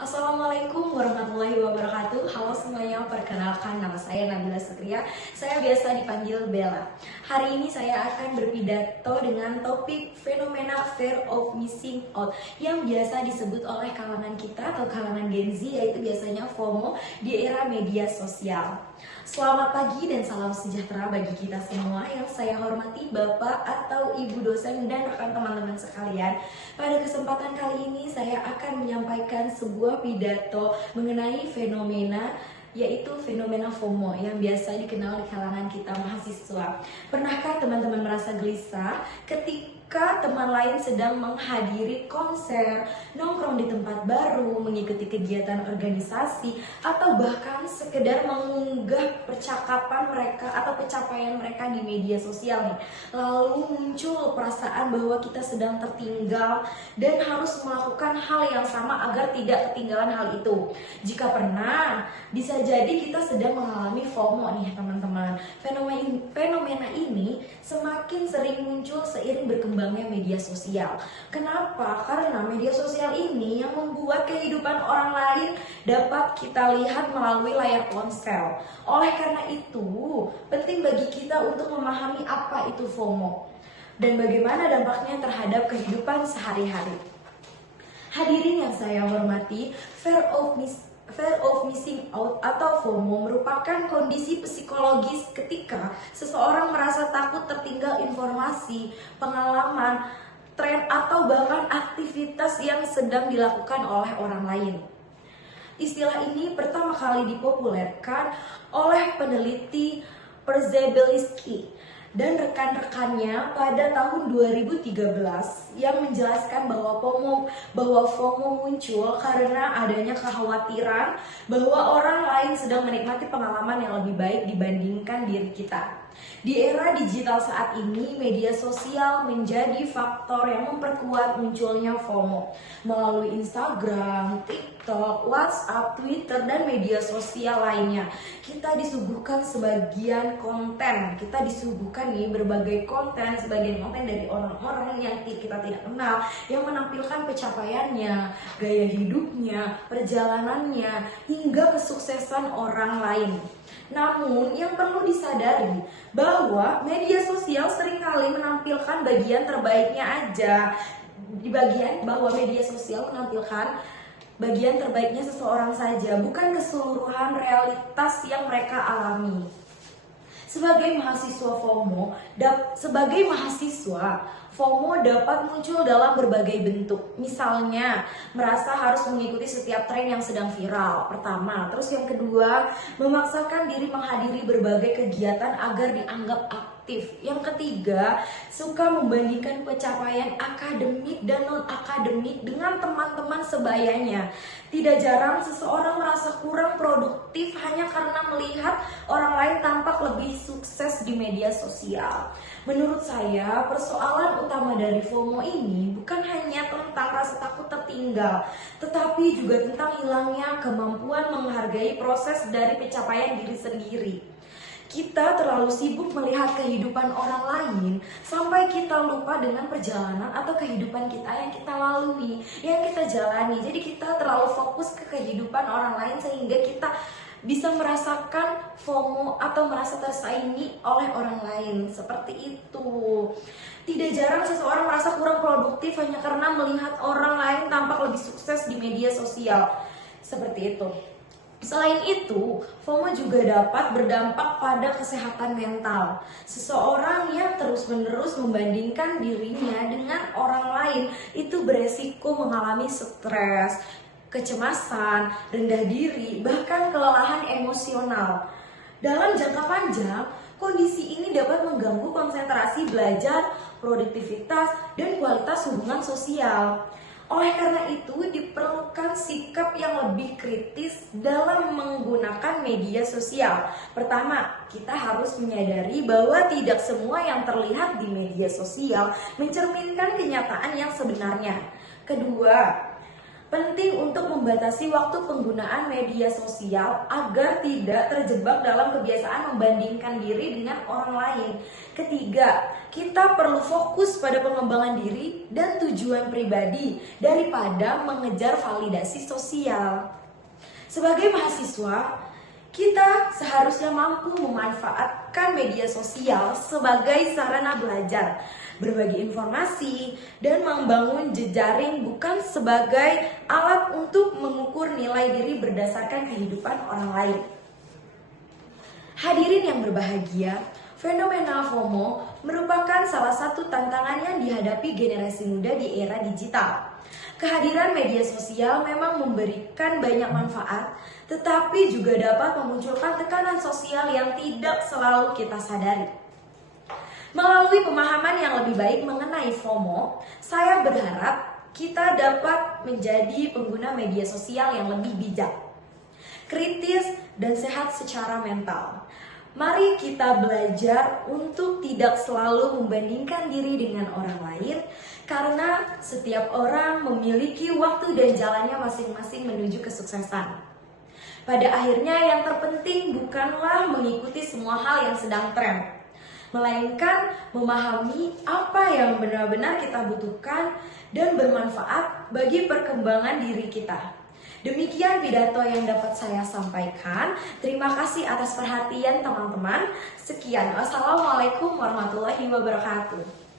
Assalamualaikum warahmatullahi wabarakatuh. Halo semuanya, perkenalkan nama saya Nabila Satria. Saya biasa dipanggil Bella. Hari ini saya akan berpidato dengan topik fenomena fear of missing out yang biasa disebut oleh kalangan kita atau kalangan Gen Z, yaitu biasanya FOMO di era media sosial. Selamat pagi dan salam sejahtera bagi kita semua yang saya hormati Bapak atau Ibu dosen dan rekan teman-teman sekalian. Pada kesempatan kali ini saya akan menyampaikan sebuah pidato mengenai fenomena, yaitu fenomena FOMO yang biasa dikenal di kalangan kita mahasiswa. Pernahkah teman-teman merasa gelisah ketika teman lain sedang menghadiri konser, nongkrong di tempat baru, mengikuti kegiatan organisasi, atau bahkan sekedar mengunggah percakapan mereka atau pencapaian mereka di media sosial nih. Lalu muncul perasaan bahwa kita sedang tertinggal dan harus melakukan hal yang sama agar tidak ketinggalan hal itu. Jika pernah, bisa jadi kita sedang mengalami FOMO nih teman-teman. Fenomena ini semakin sering muncul seiring berkembangnya media sosial. Kenapa? Karena media sosial ini yang membuat kehidupan orang lain dapat kita lihat melalui layar ponsel. Oleh karena itu, penting bagi kita untuk memahami apa itu FOMO dan bagaimana dampaknya terhadap kehidupan sehari-hari. Hadirin yang saya hormati, fear of missing out atau FOMO merupakan kondisi psikologis ketika seseorang merasa takut tertinggal informasi, pengalaman, tren, atau bahkan aktivitas yang sedang dilakukan oleh orang lain. Istilah ini pertama kali dipopulerkan oleh peneliti Przebylski dan rekan-rekannya pada tahun 2013 yang menjelaskan bahwa FOMO muncul karena adanya kekhawatiran bahwa orang lain sedang menikmati pengalaman yang lebih baik dibandingkan diri kita. Di era digital saat ini, media sosial menjadi faktor yang memperkuat munculnya FOMO. Melalui Instagram, TikTok, WhatsApp, Twitter, dan media sosial lainnya, kita disuguhkan sebagian konten. Kita disuguhkan nih berbagai konten, sebagian konten dari orang-orang yang kita tidak kenal, yang menampilkan pencapaiannya, gaya hidupnya, perjalanannya, hingga kesuksesan orang lain. Namun yang perlu disadari bahwa media sosial seringkali menampilkan bagian terbaiknya aja. Di bagian bahwa media sosial menampilkan bagian terbaiknya seseorang saja, bukan keseluruhan realitas yang mereka alami. Sebagai mahasiswa FOMO dapat muncul dalam berbagai bentuk. Misalnya, merasa harus mengikuti setiap tren yang sedang viral. Pertama, terus yang kedua, memaksakan diri menghadiri berbagai kegiatan agar dianggap aktif. Yang ketiga, suka membandingkan pencapaian akademik dan non-akademik dengan teman-teman sebayanya. Tidak jarang seseorang merasa kurang produktif hanya karena melihat orang lain tampak lebih sukses di media sosial. Menurut saya, persoalan utama dari FOMO ini bukan hanya tentang rasa takut tertinggal, tetapi juga tentang hilangnya kemampuan menghargai proses dari pencapaian diri sendiri. Kita terlalu sibuk melihat kehidupan orang lain sampai kita lupa dengan perjalanan atau kehidupan kita yang kita lalui, yang kita jalani. Jadi kita terlalu fokus ke kehidupan orang lain sehingga kita bisa merasakan FOMO atau merasa tersaingi oleh orang lain. Seperti itu. Tidak jarang seseorang merasa kurang produktif hanya karena melihat orang lain tampak lebih sukses di media sosial. Seperti itu. Selain itu, FOMO juga dapat berdampak pada kesehatan mental. Seseorang yang terus-menerus membandingkan dirinya dengan orang lain itu beresiko mengalami stres, kecemasan, rendah diri, bahkan kelelahan emosional. Dalam jangka panjang, kondisi ini dapat mengganggu konsentrasi belajar, produktivitas, dan kualitas hubungan sosial. Oleh karena itu, diperlukan sikap yang lebih kritis dalam menggunakan media sosial. Pertama, kita harus menyadari bahwa tidak semua yang terlihat di media sosial mencerminkan kenyataan yang sebenarnya. Kedua, Penting untuk membatasi waktu penggunaan media sosial agar tidak terjebak dalam kebiasaan membandingkan diri dengan orang lain. Ketiga, kita perlu fokus pada pengembangan diri dan tujuan pribadi daripada mengejar validasi sosial. Sebagai mahasiswa, kita seharusnya mampu memanfaatkan media sosial sebagai sarana belajar, berbagi informasi, dan membangun jejaring bukan sebagai alat untuk mengukur nilai diri berdasarkan kehidupan orang lain. Hadirin yang berbahagia, fenomena FOMO merupakan salah satu tantangan yang dihadapi generasi muda di era digital. Kehadiran media sosial memang memberikan banyak manfaat, tetapi juga dapat memunculkan tekanan sosial yang tidak selalu kita sadari. Melalui pemahaman yang lebih baik mengenai FOMO, saya berharap kita dapat menjadi pengguna media sosial yang lebih bijak, kritis, dan sehat secara mental. Mari kita belajar untuk tidak selalu membandingkan diri dengan orang lain, karena setiap orang memiliki waktu dan jalannya masing-masing menuju kesuksesan. Pada akhirnya yang terpenting bukanlah mengikuti semua hal yang sedang tren, melainkan memahami apa yang benar-benar kita butuhkan dan bermanfaat bagi perkembangan diri kita. Demikian pidato yang dapat saya sampaikan. Terima kasih atas perhatian teman-teman. Sekian. Wassalamualaikum warahmatullahi wabarakatuh.